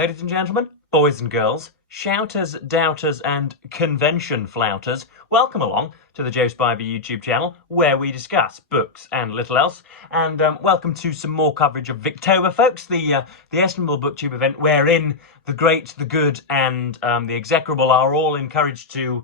Ladies and gentlemen, boys and girls, shouters, doubters and convention flouters, welcome along to the Joe Spivey YouTube channel where we discuss books and little else, and welcome to some more coverage of Victober, folks, the estimable booktube event wherein the great, the good and the execrable are all encouraged to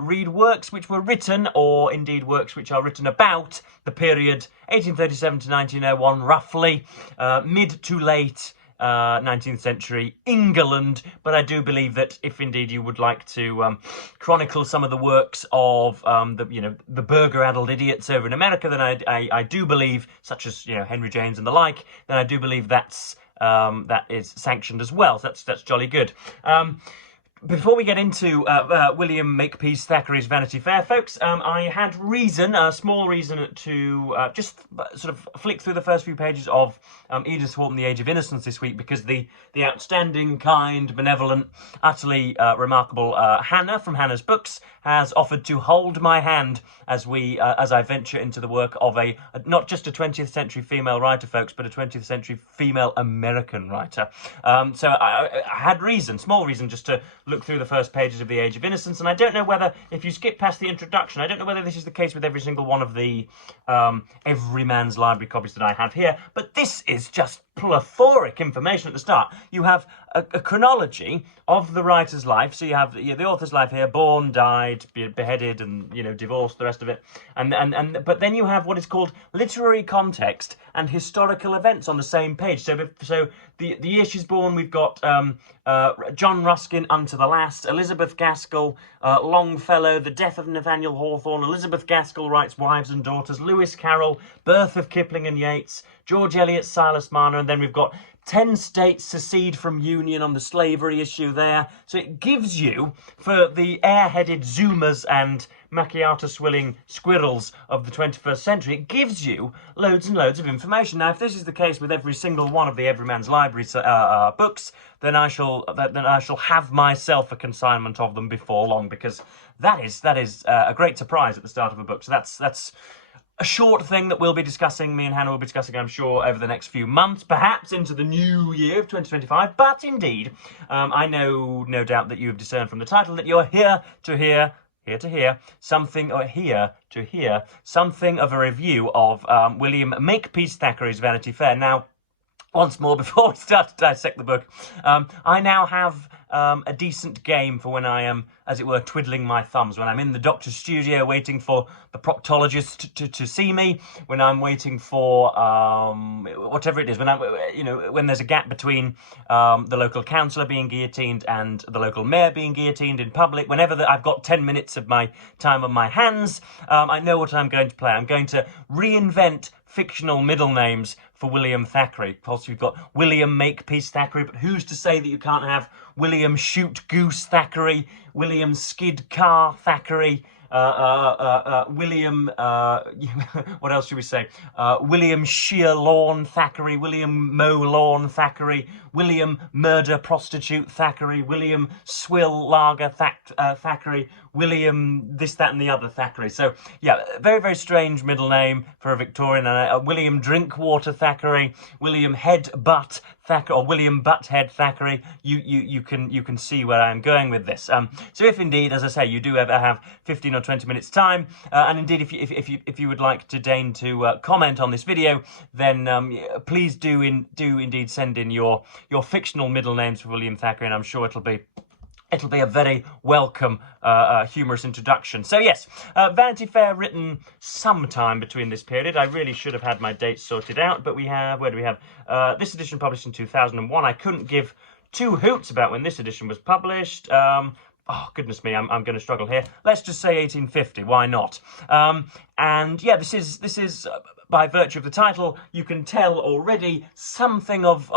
read works which were written, or indeed works which are written about the period 1837 to 1901, roughly, mid to late 19th century England. But I do believe that if indeed you would like to chronicle some of the works of the burger-addled idiots over in America, then I do believe, such as Henry James and the like, then I do believe that is sanctioned as well. So that's jolly good. Before we get into William Makepeace Thackeray's Vanity Fair, folks, I had a small reason to just sort of flick through the first few pages of Edith Wharton, The Age of Innocence this week, because the outstanding, kind, benevolent, utterly remarkable Hannah from Hannah's Books has offered to hold my hand as I venture into the work of not just a 20th century female writer, folks, but a 20th century female American writer. So I had small reason, just to look through the first pages of The Age of Innocence, and I don't know whether, if you skip past the introduction, I don't know whether this is the case with every single one of the Everyman's Library copies that I have here, but this is just plethoric information at the start. You have a chronology of the writer's life, so you have the author's life here: born, died, beheaded, and divorced, the rest of it, but then you have what is called literary context and historical events on the same page. So the year she's born, we've got John Ruskin, Unto the Last, Elizabeth Gaskell, Longfellow, the death of Nathaniel Hawthorne, Elizabeth Gaskell writes Wives and Daughters, Lewis Carroll, birth of Kipling and Yeats, George Eliot, Silas Marner, and then we've got 10 states secede from union on the slavery issue there. So it gives you, for the airheaded Zoomers and macchiato-swilling squirrels of the 21st century, it gives you loads and loads of information. Now, if this is the case with every single one of the Everyman's Library books, then I shall have myself a consignment of them before long, because that is a great surprise at the start of a book. So that's a short thing that we'll be discussing, me and Hannah will be discussing, I'm sure, over the next few months, perhaps into the new year of 2025. But indeed, I know, no doubt, that you have discerned from the title that you're here to hear something of a review of William Makepeace Thackeray's Vanity Fair. Now, once more, before we start to dissect the book, I now have a decent game for when I am, as it were, twiddling my thumbs, when I'm in the doctor's studio waiting for the proctologist to see me, when I'm waiting for whatever it is, when there's a gap between the local councillor being guillotined and the local mayor being guillotined in public, whenever I've got 10 minutes of my time on my hands, I know what I'm going to play. I'm going to reinvent fictional middle names for William Thackeray. Of course, you've got William Makepeace Thackeray, but who's to say that you can't have William Shoot Goose Thackeray, William Skid Car Thackeray, William, what else should we say? William Sheer Lawn Thackeray, William Mow Lawn Thackeray, William Murder Prostitute Thackeray, William Swill Lager Thackeray, William this, that and the other Thackeray. So yeah, very, very strange middle name for a Victorian. William Drinkwater Thackeray, William Head Butt Thackeray, or William Butthead Thackeray. You can see where I'm going with this. So if indeed, as I say, you do ever have 15 or 20 minutes time, and indeed if you would like to deign to comment on this video, then please do indeed send in your fictional middle names for William Thackeray, and I'm sure it'll be a very welcome, humorous introduction. So yes, Vanity Fair written sometime between this period. I really should have had my dates sorted out, but where do we have? This edition published in 2001. I couldn't give two hoots about when this edition was published. Oh, goodness me, I'm going to struggle here. Let's just say 1850, why not? And yeah, this is by virtue of the title, you can tell already something of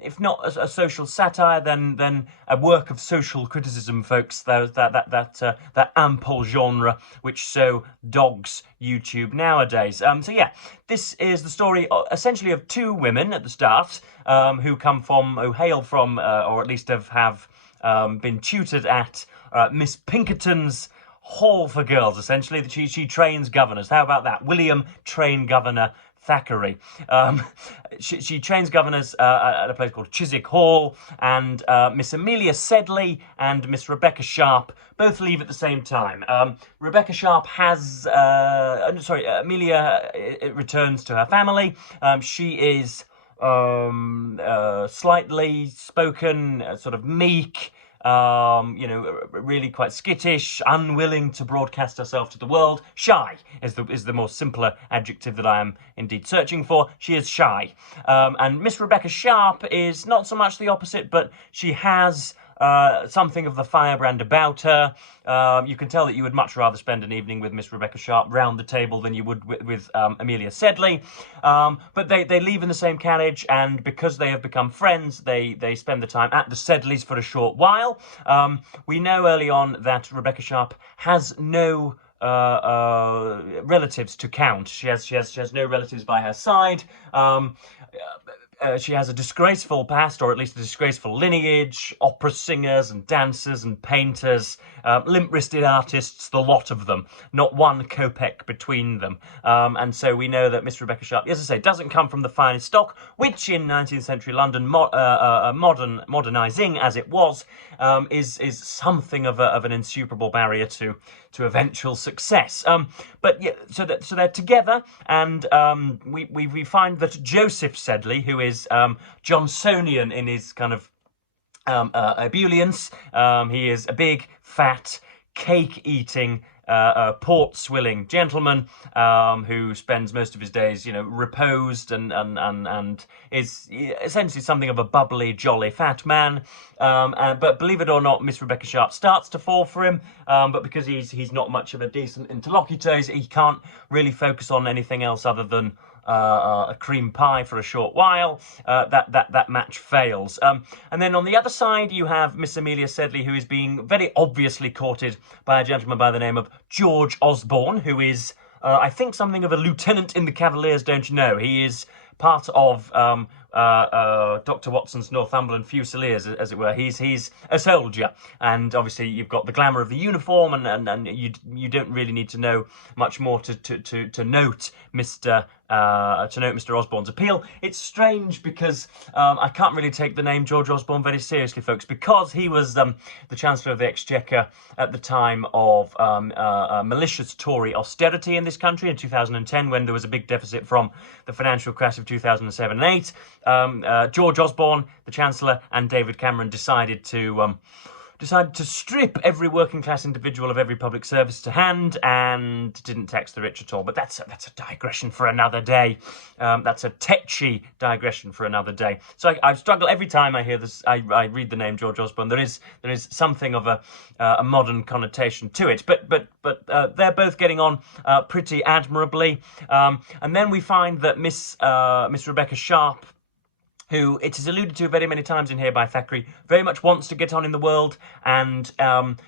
if not a social satire, then a work of social criticism, folks. That ample genre which so dogs YouTube nowadays. So yeah, this is the story essentially of two women at the start who hail from, or at least have been tutored at Miss Pinkerton's Hall for Girls, essentially. She trains governors. How about that? William Train Governor Thackeray. She trains governors at a place called Chiswick Hall, and Miss Amelia Sedley and Miss Rebecca Sharp both leave at the same time. Rebecca Sharp has, Amelia returns to her family. She is slightly spoken, sort of meek, really quite skittish, unwilling to broadcast herself to the world. Shy is the more simpler adjective that I am indeed searching for. She is shy. And Miss Rebecca Sharp is not so much the opposite, but she has something of the firebrand about her. You can tell that you would much rather spend an evening with Miss Rebecca Sharp round the table than you would with Amelia Sedley. But they leave in the same carriage, and because they have become friends, they spend the time at the Sedleys for a short while. We know early on that Rebecca Sharp has no relatives to count. She has no relatives by her side. She has a disgraceful past, or at least a disgraceful lineage, opera singers and dancers and painters, limp-wristed artists, the lot of them, not one kopeck between them. And so we know that Miss Rebecca Sharp, as I say, doesn't come from the finest stock, which in 19th century London, modernising as it was, is something of an insuperable barrier to eventual success. But yeah, so they're together, and we find that Joseph Sedley, who is Johnsonian in his kind of ebullience, he is a big, fat, cake-eating, port-swilling gentleman who spends most of his days, reposed and is essentially something of a bubbly, jolly, fat man. But believe it or not, Miss Rebecca Sharp starts to fall for him, but because he's not much of a decent interlocutor, he can't really focus on anything else other than a cream pie for a short while. That match fails. And then on the other side, you have Miss Amelia Sedley, who is being very obviously courted by a gentleman by the name of George Osborne, who is, I think, something of a lieutenant in the Cavaliers, don't you know? He is part of Dr. Watson's Northumberland Fusiliers, as it were. He's a soldier, and obviously you've got the glamour of the uniform, and you don't really need to know much more to note Mr. Osborne's appeal. It's strange because I can't really take the name George Osborne very seriously, folks, because he was the Chancellor of the Exchequer at the time of malicious Tory austerity in this country in 2010, when there was a big deficit from the financial crash of 2007 and 8. George Osborne, the Chancellor, and David Cameron decided to strip every working class individual of every public service to hand, and didn't tax the rich at all. But that's a digression for another day. That's a tetchy digression for another day. So I struggle every time I hear this. I read the name George Osborne. There is something of a modern connotation to it. But they're both getting on pretty admirably. And then we find that Miss Rebecca Sharp, who it is alluded to very many times in here by Thackeray, very much wants to get on in the world, and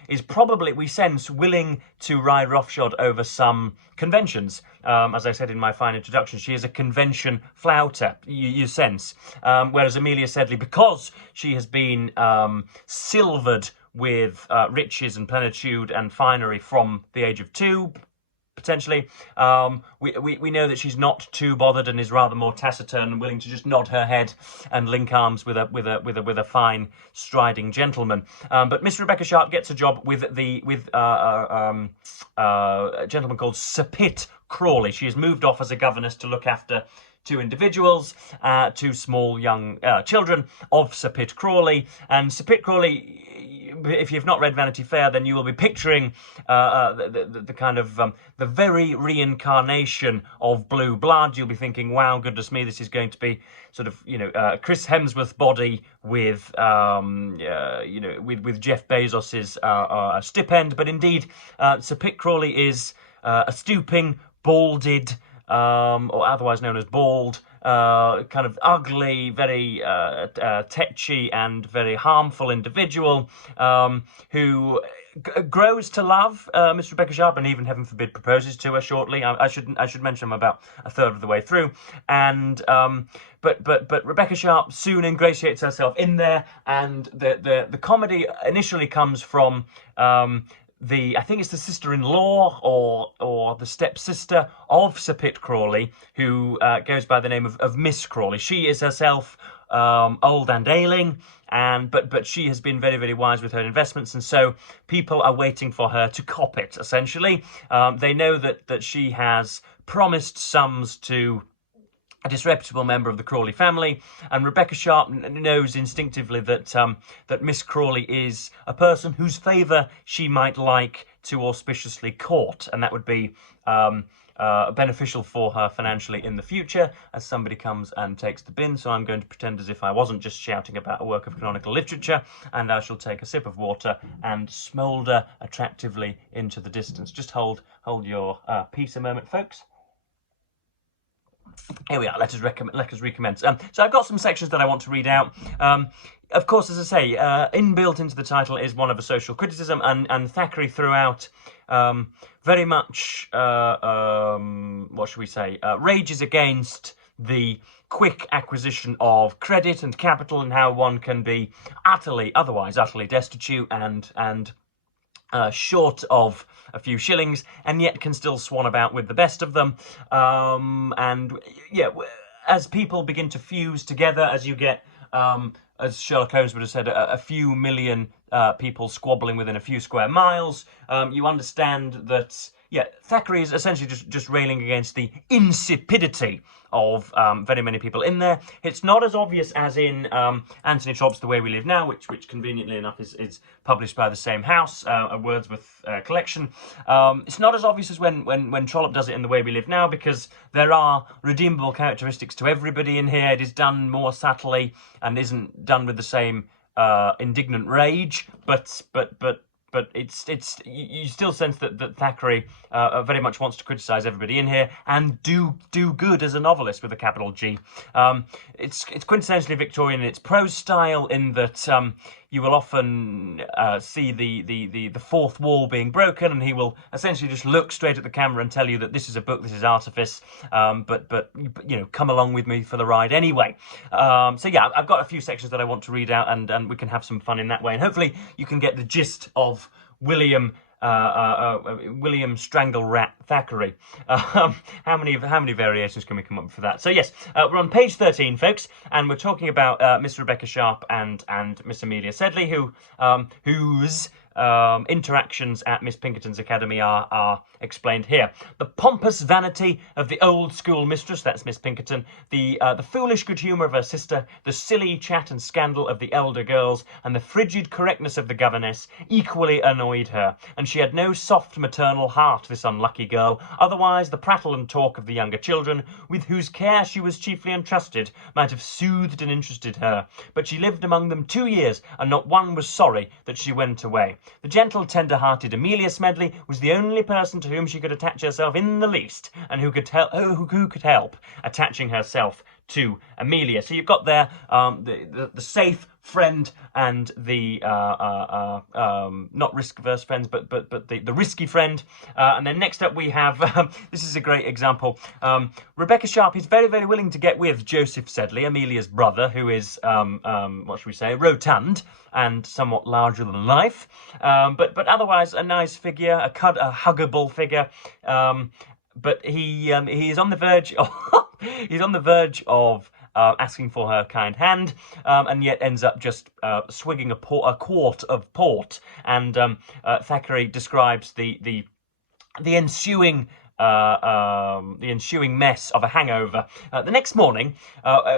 is probably, we sense, willing to ride roughshod over some conventions. As I said in my fine introduction, she is a convention flouter, you sense. Whereas Amelia Sedley, because she has been silvered with riches and plenitude and finery from the age of 2, potentially, we know that she's not too bothered and is rather more taciturn and willing to just nod her head and link arms with a fine striding gentleman. But Miss Rebecca Sharp gets a job with a gentleman called Sir Pitt Crawley. She is moved off as a governess to look after 2 individuals, 2 small young children of Sir Pitt Crawley. And Sir Pitt Crawley, if you've not read Vanity Fair, then you will be picturing the kind of the very reincarnation of blue blood. You'll be thinking, wow, goodness me, this is going to be sort of, Chris Hemsworth body with Jeff Bezos's stipend. But indeed, Sir Pitt Crawley is a stooping, balded, or otherwise known as bald, kind of ugly, very tetchy and very harmful individual who grows to love Miss Rebecca Sharp, and even, heaven forbid, proposes to her shortly. I should mention I'm about a third of the way through, and but Rebecca Sharp soon ingratiates herself in there, and the comedy initially comes from I think it's the sister-in-law or the stepsister of Sir Pitt Crawley, who goes by the name of Miss Crawley. She is herself old and ailing, but she has been very, very wise with her investments, and so people are waiting for her to cop it. Essentially, they know that she has promised sums to a disreputable member of the Crawley family, and Rebecca Sharp knows instinctively that that Miss Crawley is a person whose favour she might like to auspiciously court, and that would be beneficial for her financially in the future as somebody comes and takes the bin. So I'm going to pretend as if I wasn't just shouting about a work of canonical literature, and I shall take a sip of water and smoulder attractively into the distance. Just hold your peace a moment, folks. Here we are. Let us recommence. So I've got some sections that I want to read out. Of course, as I say, inbuilt into the title is one of a social criticism, and Thackeray throughout very much, what should we say, rages against the quick acquisition of credit and capital, and how one can be otherwise utterly destitute and short of a few shillings, and yet can still swan about with the best of them. And yeah, as people begin to fuse together, as you get, as Sherlock Holmes would have said, a few million people squabbling within a few square miles, you understand that, yeah, Thackeray is essentially just railing against the insipidity of very many people in there. It's not as obvious as in Anthony Trollope's The Way We Live Now, which conveniently enough is published by the same house, a Wordsworth collection. It's not as obvious as when Trollope does it in The Way We Live Now, because there are redeemable characteristics to everybody in here. It is done more subtly and isn't done with the same indignant rage, but it's you still sense that Thackeray very much wants to criticise everybody in here and do good as a novelist with a capital G. It's quintessentially Victorian in its prose style, in that you will often see the fourth wall being broken, and he will essentially just look straight at the camera and tell you that this is a book, this is artifice, but you know, come along with me for the ride anyway. So yeah, I've got a few sections that I want to read out, and we can have some fun in that way, and hopefully you can get the gist of William Strangle Rat Thackeray. How many variations can we come up with for that? So yes, we're on page 13, folks, and we're talking about Miss Rebecca Sharp and Miss Amelia Sedley, whose interactions at Miss Pinkerton's Academy are explained here. The pompous vanity of the old school mistress, that's Miss Pinkerton, the foolish good humour of her sister, the silly chat and scandal of the elder girls, and the frigid correctness of the governess equally annoyed her, and she had no soft maternal heart, this unlucky girl. Otherwise, the prattle and talk of the younger children, with whose care she was chiefly entrusted, might have soothed and interested her. But she lived among them 2 years, and not one was sorry that she went away. The gentle, tender-hearted Amelia Smedley was the only person to whom she could attach herself in the least, and who could help attaching herself to Amelia. So you've got there the safe friend and the not risk-averse friends, but the risky friend. And then next up we have this is a great example. Rebecca Sharp is very, very willing to get with Joseph Sedley, Amelia's brother, who is what should we say, rotund and somewhat larger than life, but otherwise a nice figure, a huggable figure. But he is on the verge of asking for her kind hand, and yet ends up just swigging a quart of port. And Thackeray describes the ensuing mess of a hangover. The next morning,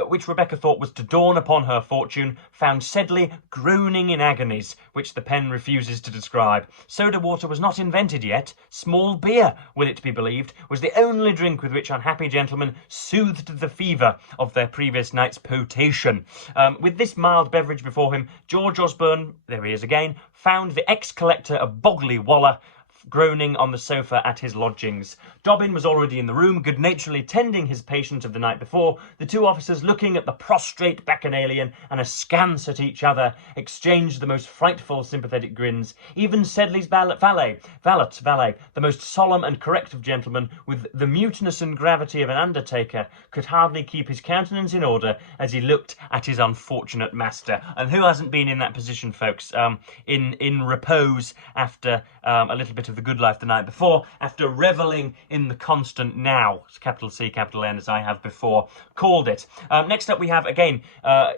which Rebecca thought was to dawn upon her fortune, found Sedley groaning in agonies, which the pen refuses to describe. Soda water was not invented yet. Small beer, will it be believed, was the only drink with which unhappy gentlemen soothed the fever of their previous night's potation. With this mild beverage before him, George Osborne, there he is again, found the ex-collector of Bogley Waller groaning on the sofa at his lodgings. Dobbin was already in the room, good-naturedly tending his patient of the night before, the two officers looking at the prostrate bacchanalian and askance at each other, exchanged the most frightful sympathetic grins. Even Sedley's valet, the most solemn and correct of gentlemen, with the muteness and gravity of an undertaker, could hardly keep his countenance in order as he looked at his unfortunate master. And who hasn't been in that position, folks? In repose after a little bit of the good life the night before, after revelling in the constant now, capital C, capital N, as I have before called it. Next up we have, again,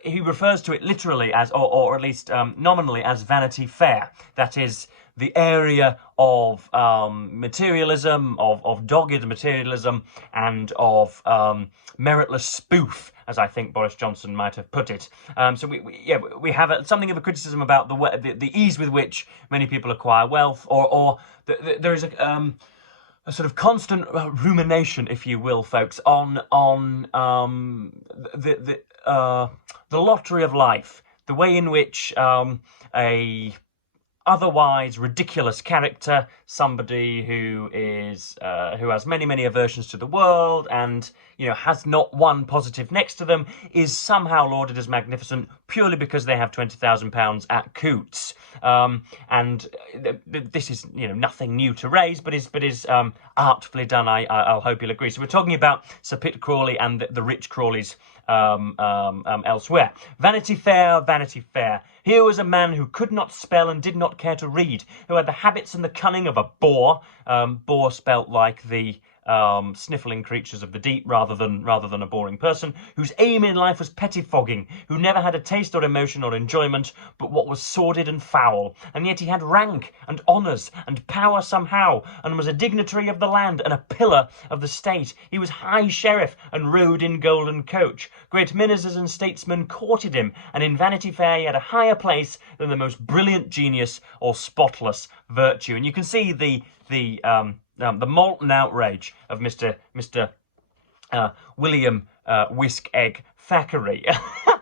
he refers to it literally as, or at least nominally, as Vanity Fair. That is the area of materialism, of dogged materialism, and of meritless spoof, as I think Boris Johnson might have put it. So we have something of a criticism about the ease with which many people acquire wealth, or there is a sort of constant rumination, if you will, folks, on the lottery of life, the way in which a otherwise ridiculous character, somebody who has many aversions to the world and has not one positive next to them, is somehow lauded as magnificent purely because they have £20,000 at Coots. And this is nothing new to raise, but is artfully done. I'll hope you'll agree. So we're talking about Sir Pitt Crawley and the rich Crawleys elsewhere. Vanity Fair, Vanity Fair. Here was a man who could not spell and did not care to read, who had the habits and the cunning of a boor, boor spelt like the sniffling creatures of the deep rather than a boring person, whose aim in life was pettifogging, who never had a taste or emotion or enjoyment but what was sordid and foul, and yet he had rank and honours and power somehow, and was a dignitary of the land and a pillar of the state. He was high sheriff and rode in golden coach. Great ministers and statesmen courted him, and in Vanity Fair he had a higher place than the most brilliant genius or spotless virtue. And you can see the molten outrage of Mr. William Whisk Egg Thackeray.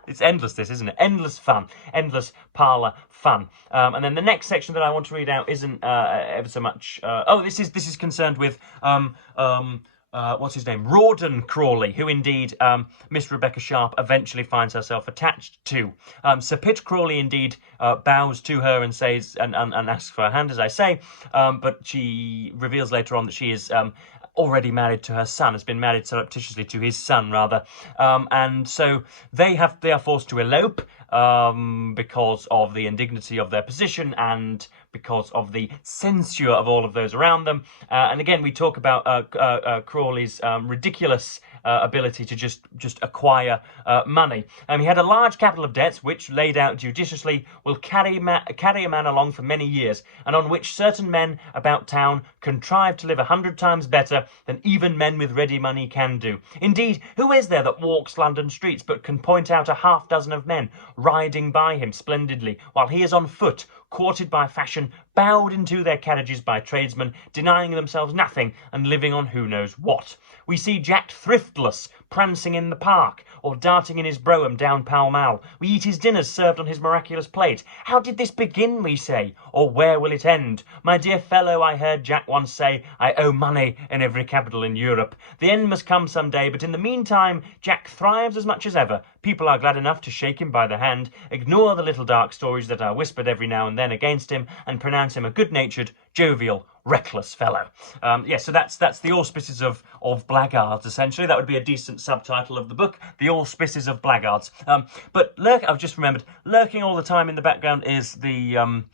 It's endless, this, isn't it? Endless fun. Endless parlour fun. And then the next section that I want to read out isn't ever so much... this is concerned with... what's his name? Rawdon Crawley, who indeed Miss Rebecca Sharp eventually finds herself attached to. Sir Pitt Crawley indeed bows to her and says and asks for her hand, as I say, but she reveals later on that she is already married to her son, has been married surreptitiously to his son, rather, and so they are forced to elope because of the indignity of their position and because of the censure of all of those around them. And again, we talk about Crawley's ridiculous ability to just acquire money. He had a large capital of debts, which, laid out judiciously, will carry a man along for many years, and on which certain men about town contrive to live 100 times better than even men with ready money can do. Indeed, who is there that walks London streets but can point out a half dozen of men riding by him splendidly, while he is on foot, courted by fashion, bowed into their carriages by tradesmen, denying themselves nothing and living on who knows what? We see Jack Thriftless prancing in the park, or darting in his brougham down Pall Mall. We eat his dinners served on his miraculous plate. How did this begin, we say, or where will it end? My dear fellow, I heard Jack once say, I owe money in every capital in Europe. The end must come some day, but in the meantime, Jack thrives as much as ever. People are glad enough to shake him by the hand, ignore the little dark stories that are whispered every now and then against him, and pronounce him a good-natured, jovial, reckless fellow. So that's the auspices of blackguards, essentially. That would be a decent subtitle of the book, The Auspices of Blackguards. But I've just remembered, lurking all the time in the background is the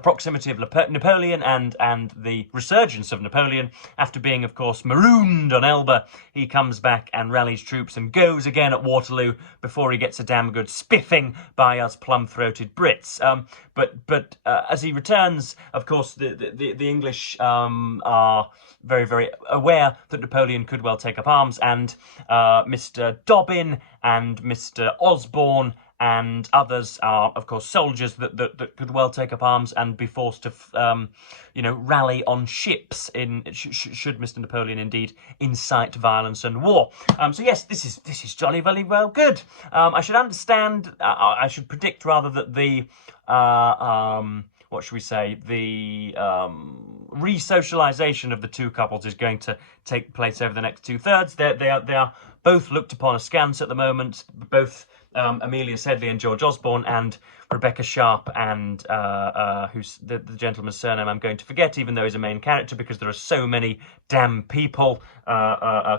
proximity of Napoleon and the resurgence of Napoleon. After being, of course, marooned on Elba, he comes back and rallies troops and goes again at Waterloo before he gets a damn good spiffing by us plum-throated Brits. But as he returns, of course, the English are very, very aware that Napoleon could well take up arms, and Mr. Dobbin and Mr. Osborne and others are, of course, soldiers that could well take up arms and be forced to, rally on ships should Mr. Napoleon indeed incite violence and war. So yes, this is jolly, very well good. I should predict rather that the what should we say, the re-socialization of the two couples is going to take place over the next 2/3. They are both looked upon askance at the moment, both Amelia Sedley and George Osborne, and Rebecca Sharp and who's the gentleman's surname I'm going to forget, even though he's a main character, because there are so many damn people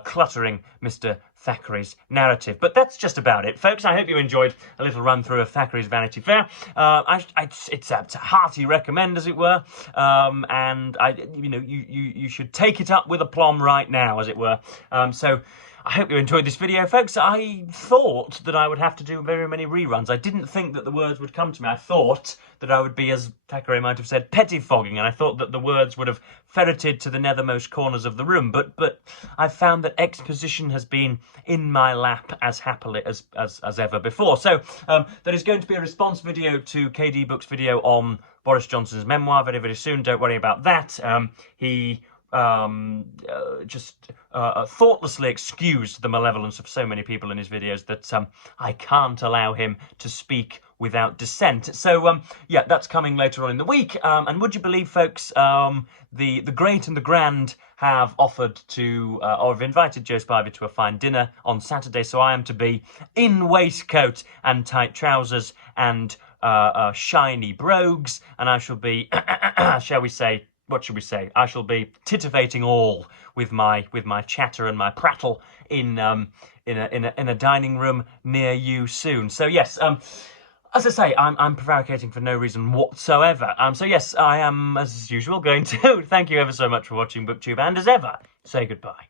cluttering Mr. Thackeray's narrative. But that's just about it, folks. I hope you enjoyed a little run through of Thackeray's Vanity Fair. It's a hearty recommend, as it were, and you should take it up with aplomb right now, as it were. So I hope you enjoyed this video, folks. I thought that I would have to do very many reruns. I didn't think that the words would come to me. I thought that I would be, as Thackeray might have said, pettifogging, and I thought that the words would have ferreted to the nethermost corners of the room. But I've found that exposition has been in my lap as happily as ever before. So there is going to be a response video to KD Book's video on Boris Johnson's memoir very, very soon. Don't worry about that. He just thoughtlessly excused the malevolence of so many people in his videos that I can't allow him to speak without dissent. So yeah, that's coming later on in the week. And would you believe, folks, the great and the grand have offered to, or have invited Joe Spivey to a fine dinner on Saturday. So I am to be in waistcoat and tight trousers and shiny brogues, and I shall be, shall we say, what should we say? I shall be titivating all with my chatter and my prattle in a dining room near you soon. So yes, as I say, I'm prevaricating for no reason whatsoever. So yes, I am, as usual, going to thank you ever so much for watching BookTube, and as ever, say goodbye.